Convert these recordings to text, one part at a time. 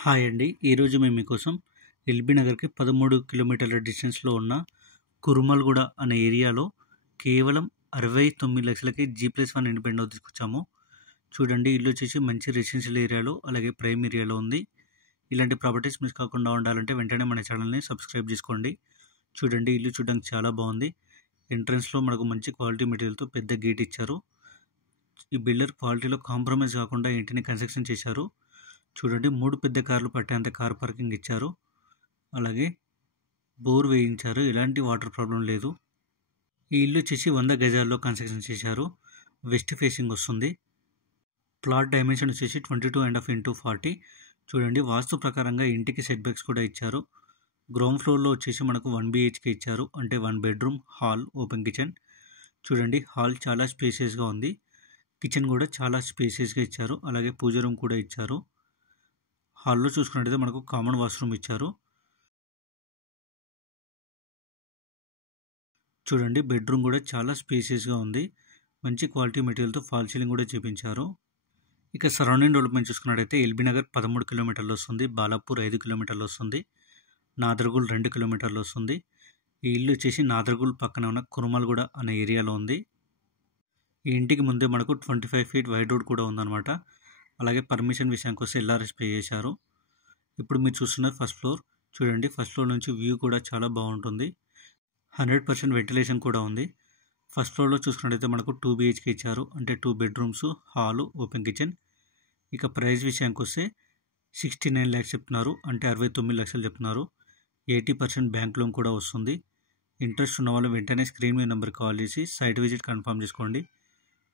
Hi అండి. ఈరోజు మేము మీకోసం ఎల్బీ నగర్‌కి 13 కిలోమీటర్ల డిస్టెన్స్‌లో ఉన్న కురుమల్‌గూడ అనే ఏరియాలో కేవలం 69 లక్షలకి G+1 ఇండిపెండెంట్ హౌస్ తీసుకొచ్చాము. చూడండి, ఇల్లు వచ్చేసి మంచి రెసిడెన్షియల్ ఏరియాలో అలాగే ప్రైమ్ ఏరియాలో ఉంది. ఇలాంటి ప్రాపర్టీస్ మిస్ కాకుండా ఉండాలంటే వెంటనే మన ఛానల్‌ని సబ్స్క్రైబ్ చేసుకోండి. చూడండి, ఇల్లు చూడడానికి చాలా బాగుంది. ఎంట్రన్స్‌లో మనకు మంచి క్వాలిటీ మెటీరియల్‌తో పెద్ద గేట్ ఇచ్చారు. ఈ బిల్డర్ క్వాలిటీలో కాంప్రమైజ్ కాకుండా ఇంటిని కన్స్ట్రక్షన్ చేశారు. చూడండి, 3 పెద్ద కార్లు పట్టేంత కార్ పార్కింగ్ ఇచ్చారు. అలాగే బోర్ వేయించారు. ఎలాంటి వాటర్ ప్రాబ్లం లేదు. ఈ ఇల్లు వచ్చేసి 100 గజాల్లో కన్స్ట్రక్షన్ చేశారు. వెస్ట్ ఫేసింగ్ వస్తుంది. ప్లాట్ డైమెన్షన్ వచ్చేసి 22.5 x 40. చూడండి, వాస్తు ప్రకారంగా ఇంటికి సెట్ బ్యాక్స్ కూడా ఇచ్చారు. గ్రౌండ్ ఫ్లోర్లో వచ్చేసి మనకు 1 BHK ఇచ్చారు. అంటే 1 బెడ్రూమ్, హాల్, ఓపెన్ కిచెన్. చూడండి, హాల్ చాలా స్పేసియస్గా ఉంది. కిచెన్ కూడా చాలా స్పేసియస్గా ఇచ్చారు. అలాగే పూజ రూమ్ కూడా ఇచ్చారు. హాల్లో చూసుకున్నట్టయితే మనకు కామన్ వాష్రూమ్ ఇచ్చారు. చూడండి, బెడ్రూమ్ కూడా చాలా స్పేసియస్గా ఉంది. మంచి క్వాలిటీ మెటీరియల్తో ఫాల్ సీలింగ్ కూడా చేపించారు. ఇక సరౌండింగ్ డెవలప్మెంట్ చూసుకున్నట్టయితే ఎల్బీ నగర్ 13 కిలోమీటర్లు వస్తుంది. బాలాపూర్ 5 కిలోమీటర్లు వస్తుంది. నాదర్గుల్ 2 కిలోమీటర్లు వస్తుంది. ఈ ఇల్లు వచ్చేసి నాదర్గుల్ పక్కన ఉన్న కురుమల్గూడ అనే ఏరియాలో ఉంది. ఈ ఇంటికి ముందే మనకు 25 feet వైడ్ రోడ్ కూడా ఉందన్నమాట. అలాగే పర్మిషన్ విషయానికి వస్తే LRS పే చేశారు. ఇప్పుడు మీరు చూస్తున్న ఫస్ట్ ఫ్లోర్. చూడండి, ఫస్ట్ ఫ్లోర్ నుంచి వ్యూ కూడా చాలా బాగుంటుంది. 100% వెంటిలేషన్ కూడా ఉంది. ఫస్ట్ ఫ్లోర్లో చూసుకున్నట్టయితే మనకు 2 BHK ఇచ్చారు. అంటే 2 బెడ్రూమ్స్, హాలు, ఓపెన్ కిచెన్. ఇక ప్రైస్ విషయానికి వస్తే 69 lakhs చెప్తున్నారు. అంటే 69 లక్షలు చెప్తున్నారు. 80% బ్యాంక్ లోన్ కూడా వస్తుంది. ఇంట్రెస్ట్ ఉన్న వాళ్ళు వెంటనే స్క్రీన్ మీద నెంబర్ కాల్ చేసి సైట్ విజిట్ కన్ఫర్మ్ చేసుకోండి.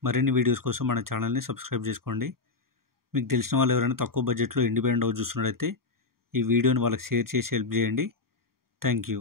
మరిన్ని వీడియోస్ కోసం మన ఛానల్ని సబ్స్క్రైబ్ చేసుకోండి. మీకు తెలిసిన వాళ్ళు ఎవరైనా తక్కువ బడ్జెట్లో ఇండిపెండెంట్ హౌస్ చూస్తున్నట్టయితే ఈ వీడియోని వాళ్ళకి షేర్ చేసి హెల్ప్ చేయండి. Thank you.